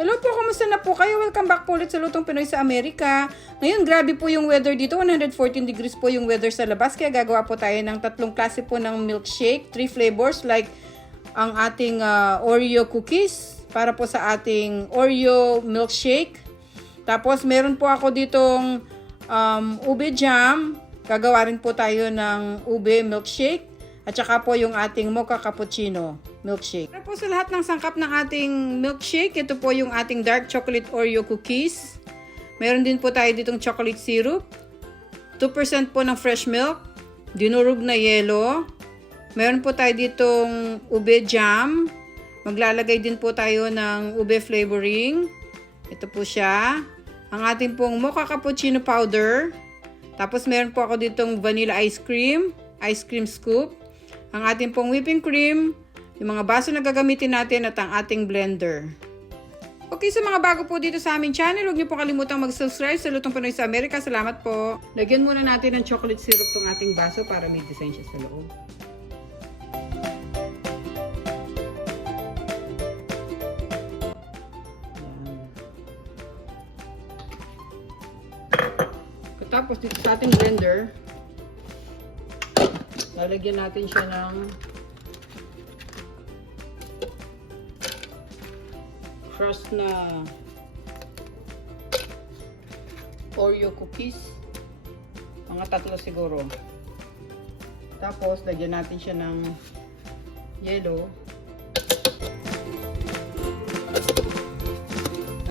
Hello po, kumusta na po kayo? Welcome back po ulit sa Lutong Pinoy sa Amerika. Ngayon, grabe po yung weather dito. 114 degrees po yung weather sa labas. Kaya gagawa po tayo ng 3 klase po ng milkshake. 3 flavors like ang ating Oreo cookies para po sa ating Oreo milkshake. Tapos, meron po ako ditong ube jam. Gagawa rin po tayo ng ube milkshake. At saka po yung ating Mocha Cappuccino milkshake. Para po sa lahat ng sangkap ng ating milkshake, ito po yung ating dark chocolate Oreo cookies. Meron din po tayo ditong chocolate syrup. 2% po ng fresh milk. Dinurog na yelo. Meron po tayo ditong ube jam. Maglalagay din po tayo ng ube flavoring. Ito po siya. Ang ating pong Mocha Cappuccino powder. Tapos meron po ako ditong vanilla ice cream scoop. Ang ating pong whipping cream, yung mga baso na gagamitin natin at ang ating blender. Okay, sa mga bago po dito sa aming channel, huwag niyo po kalimutang mag-subscribe sa Lutong Pinoy sa Amerika. Salamat po. Lagyan muna natin ng chocolate syrup tong ating baso para may design siya sa loob. Tapos dito sa ating blender, lalagyan natin siya ng crust na Oreo cookies. Mga 3 siguro. Tapos, lagyan natin siya ng yellow.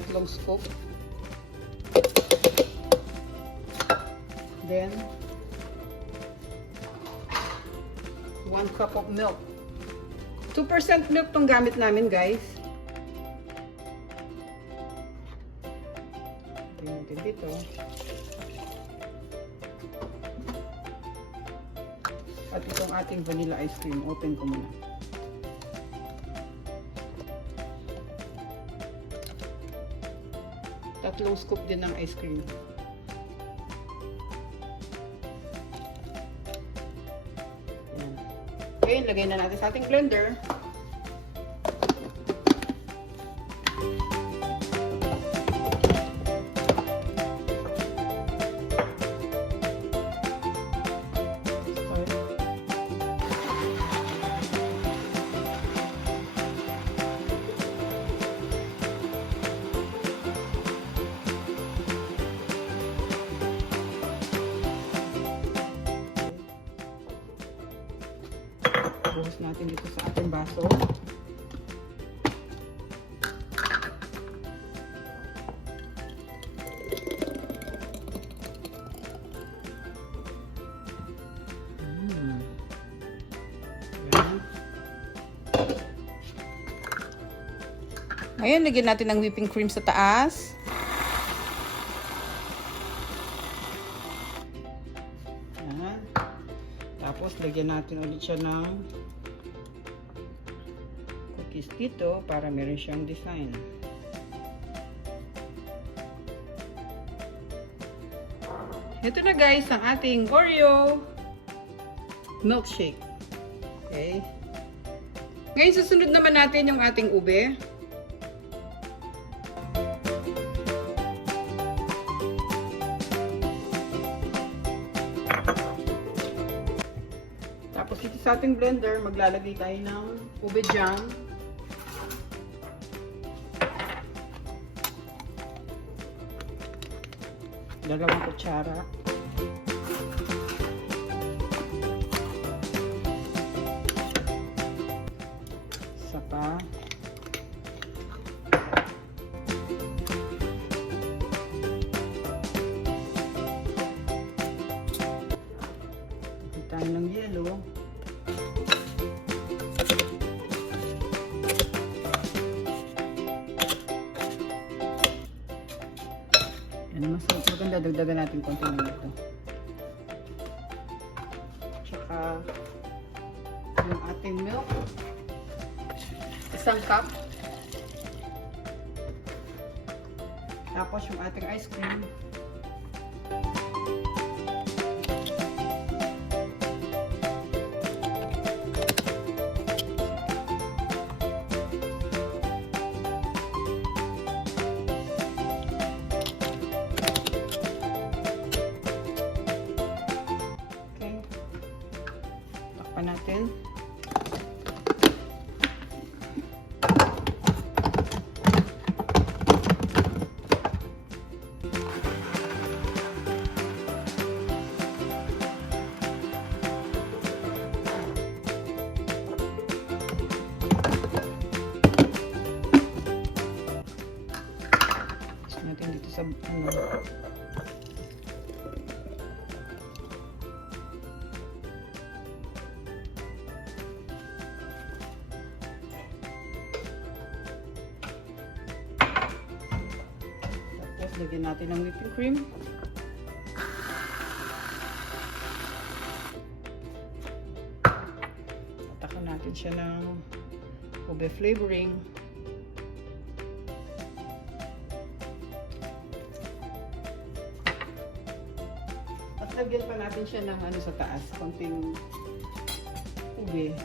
3 scoop. Then, 1 cup of milk. 2% milk tong gamit namin, guys. Tingnan natin dito. At itong ating vanilla ice cream. Open ko muna. Tatlong scoop din ng ice cream. Okay, lagay na natin sa ating blender. Buhos natin dito sa ating baso. Ngayon, lagyan natin ng whipping cream sa taas. Ayan. Tapos, lagyan natin ulit siya ng cookies dito para meron siyang design. Ito na guys, ang ating Oreo milkshake. Okay. Ngayon, susunod naman natin yung ating ube. Tapos dito sa ating blender, maglalagay tayo ng ube jam. Dalawang kutsara. Isa pa. Lagyan tayo ng yellow. Mas maganda, dagdagan natin konti ng ito. Tsaka yung ating milk, 1 cup. Tapos yung ating ice cream. Takan natin. Natin dito sa ano. Tapos lagyan natin ng whipping cream. Tatakpan natin siya ng ube flavoring. Lagyan pa natin siya ng ano sa taas, konting ube.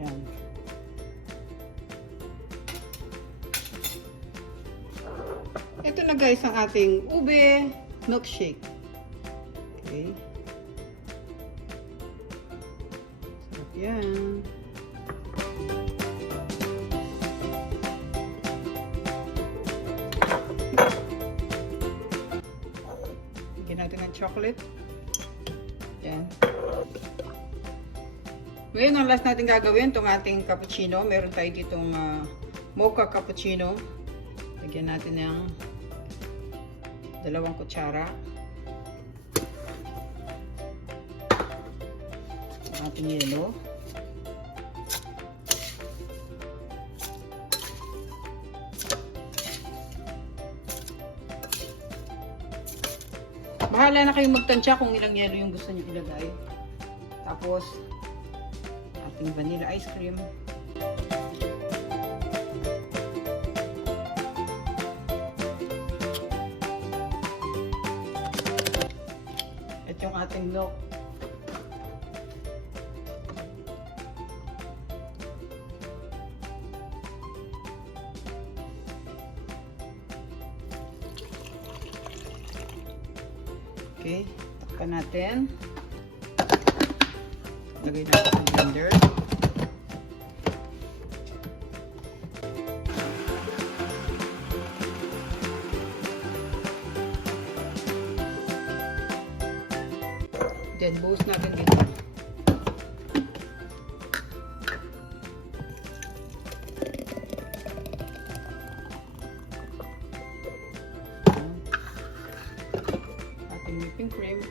Yan. Ito na guys ang ating ube milkshake. Okay. Yan. Lagyan natin ng chocolate. Yan. Ngayon, ang last natin gagawin, itong ating cappuccino. Meron tayo ditong mocha cappuccino. Lagyan natin ng 2 kutsara. Ating yelo. Bahala na kayong magtansya kung ilang yelo yung gusto niyo ilagay. Tapos, ating vanilla ice cream. Ito yung ating milk. Okay, takpan natin. Lagay natin sa blender. Then, buhos natin dito. Whipping cream.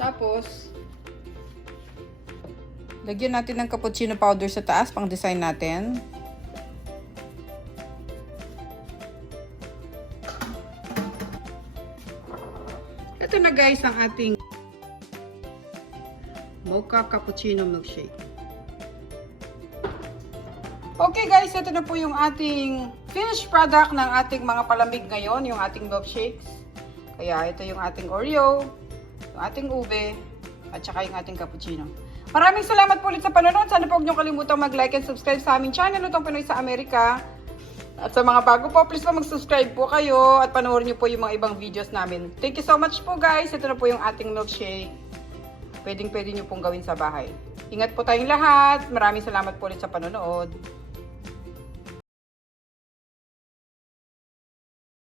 Tapos, lagyan natin ng cappuccino powder sa taas pang design natin. Ito na guys ang ating mocha cappuccino milkshake. Okay guys, ito na po yung ating finished product ng ating mga palamig ngayon, yung ating milkshakes. Kaya ito yung ating Oreo, yung ating ube, at saka yung ating cappuccino. Maraming salamat po ulit sa panonood. Sana po huwag niyo kalimutang mag-like and subscribe sa aming channel, Lutong Pinoy sa Amerika. At sa mga bago po, please po mag-subscribe po kayo at panoorin niyo po yung mga ibang videos namin. Thank you so much po guys. Ito na po yung ating milkshake. Pwedeng-pwede niyo pong gawin sa bahay. Ingat po tayong lahat. Maraming salamat po ulit sa panonood.